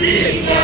Brasil!